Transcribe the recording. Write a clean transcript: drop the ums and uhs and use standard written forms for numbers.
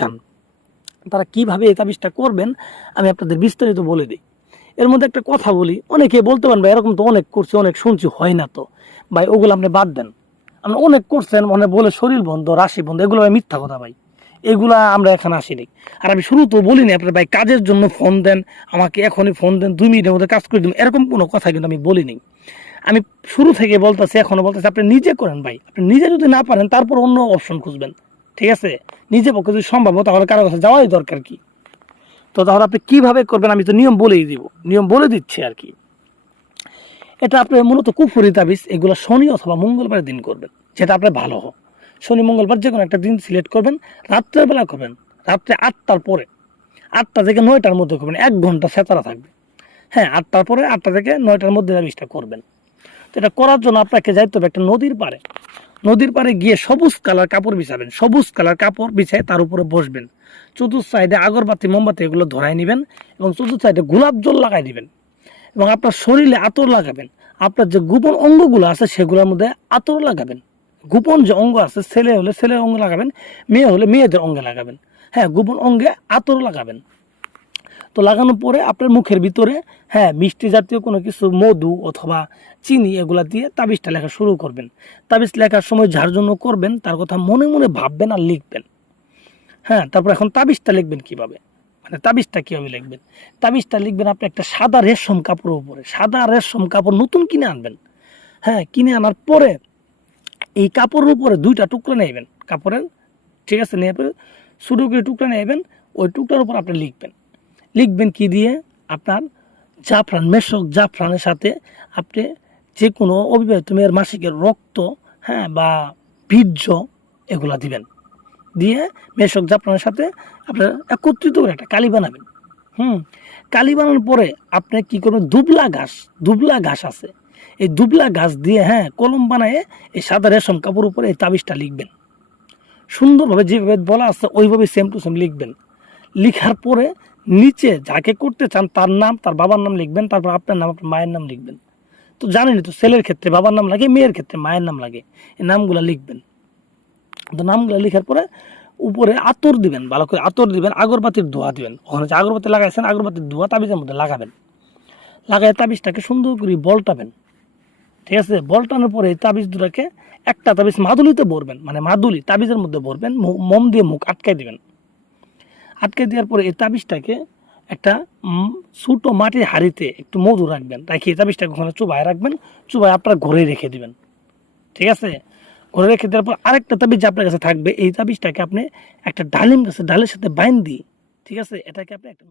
চান তারা কিভাবে এই তাবিজটা করবেন আমি আপনাদের বিস্তারিত বলে দিই। এর মধ্যে একটা কথা বলি, অনেকে বলতে পারেন ভাই এরকম তো অনেক করছি, অনেক শুনছি, হয় না তো। ভাই ওগুলো আপনি বাদ দেন। আপনি অনেক করছেন মনে বলে শরীর বন্ধ, রাশি বন্ধ, এগুলো ভাই মিথ্যা কথা ভাই। এগুলা আমরা এখানে আসিনি। আর আমি শুরু তো বলিনি আপনার ভাই কাজের জন্য ফোন দেন, আমাকে এখনই ফোন দেন, 2 মিনিটের মধ্যে কাজ করে দিন, এরকম কোনো কথা কিন্তু আমি বলিনি। আমি শুরু থেকে বলতেছি, এখনো বলতেছি, আপনি নিজে করেন ভাই। আপনি নিজে যদি না পারেন তারপর অন্য অপশন খুঁজবেন, ঠিক আছে? নিজে পক্ষে যদি সম্ভব হয় তাহলে কারো কাছে যাওয়াই দরকার কি? তো তাহলে আপনি কিভাবে করবেন আমি তো নিয়ম বলেই দিব, নিয়ম বলে দিচ্ছি আর কি। এটা আপনি মূলত কুফরি তাবিজ, এগুলো শনি অথবা মঙ্গলবারের দিন করবেন, যেটা আপনার ভালো হোক। শনি মঙ্গলবার যে কোনো একটা দিন সিলেক্ট করবেন, রাত্রের বেলা করবেন, রাত্রে 8টার পরে, 8টা থেকে 9টার মধ্যে করবেন, 1 ঘন্টা সেতারা থাকবে। হ্যাঁ, 8টার পরে, 8টা থেকে 9টার মধ্যে তাবিজটা করবেন। তো এটা করার জন্য আপনাকে যাইতে হবে একটা নদীর পাড়ে। নদীর পাড়ে গিয়ে সবুজ কালার কাপড় বিছাবেন, সবুজ কালার কাপড় বিছায় তার উপরে বসবেন। চতুর্থ সাইডে আগরবাতি মোমবাতি এগুলো ধরাই নেবেন এবং চতুর্থ সাইডে গোলাপ জল লাগাই দিবেন এবং আপনার শরীরে আতর লাগাবেন। আপনার যে গোপন অঙ্গগুলো আছে সেগুলোর মধ্যে আতর লাগাবেন। গোপন যে অঙ্গ আছে, ছেলে হলে ছেলের অঙ্গে লাগাবেন, মেয়ে হলে মেয়েদের অঙ্গে লাগাবেন। হ্যাঁ, গোপন অঙ্গে আতর লাগাবেন। তো লাগানোর পরে আপনার মুখের ভিতরে মিষ্টি জাতীয় কোনো কিছু, মধু অথবা চিনি এগুলা দিয়ে তাবিজটা লেখা শুরু করবেন। তাবিজ লেখার সময় যার জন্য করবেন তার কথা মনে মনে ভাববেন আর লিখবেন। তারপর এখন তাবিজটা লিখবেন কিভাবে, মানে তাবিজটা কীভাবে লিখবেন? তাবিজটা লিখবেন আপনি একটা সাদা রেশম কাপড়ের উপরে। সাদা রেশম কাপড় নতুন কিনে আনবেন। কিনে আনার পরে এই কাপড়ের উপরে 2টা টুকরা নেবেন কাপড়ের, ঠিক আছে? নিয়ে ছোটো করে টুকরা নেবেন, ওই টুকরার উপর আপনি লিখবেন কি দিয়ে? আপনার জাফরান, মেশক জাফরানের সাথে আপনি যে কোনো অবিবাহিত মেয়ের মাসিকের রক্ত বা বীর্য এগুলা দিবেন। দিয়ে মেশক জাফরানের সাথে আপনার একত্রিত করে একটা কালি বানাবেন। কালি বানানোর পরে আপনি কি করবেন? দুবলা ঘাস আছে, এই দুবলা ঘাস দিয়ে কলম বানায় এই সাদা রেশম কাপড় উপরে এই তাবিজটা লিখবেন। সুন্দরভাবে যেভাবে বলা আছে ওইভাবে সেম টু সেম লিখবেন। লিখার পরে নিচে যাকে করতে চান তার নাম, তার বাবার নাম লিখবেন, তারপর আপনার নাম, আপনার মায়ের নাম লিখবেন। তো জানেনই তো, ছেলের ক্ষেত্রে বাবার নাম লাগে, মেয়ের ক্ষেত্রে মায়ের নাম লাগে। এই নামগুলো লিখবেন। তো নামগুলো লিখার পরে উপরে আতর দিবেন, ভালো করে আতর দিবেন, আগরবাতির ধোঁয়া দিবেন। ওখানে যে আগরবাতি লাগাইছেন আগরবাতির ধোঁয়া তাবিজের মধ্যে লাগাবেন। লাগাই তাবিজটাকে সুন্দর করে বলটাবেন, ঠিক আছে? বলটানোর পরে এই তাবিজ দুটাকে একটা তাবিজ মাদুলিতে ভরবেন, মানে মাদুলি তাবিজের মধ্যে ভরবেন, মোম দিয়ে মুখ আটকাই দিবেন। আটকে দেওয়ার পরে এই তাবিজটাকে একটা ছোটো মাটির হাঁড়িতে একটু মধু রাখবেন, রাখিয়ে তাবিজটাকে ওখানে চুবায় রাখবেন, চুবায় আপনার ঘরে রেখে দিবেন, ঠিক আছে? ঘরে রেখে দেওয়ার পর আরেকটা তাবিজ আপনার কাছে থাকবে। এই তাবিজটাকে আপনি একটা ডালিম গাছে ডালের সাথে বাইন দিই, ঠিক আছে? এটাকে আপনি একটা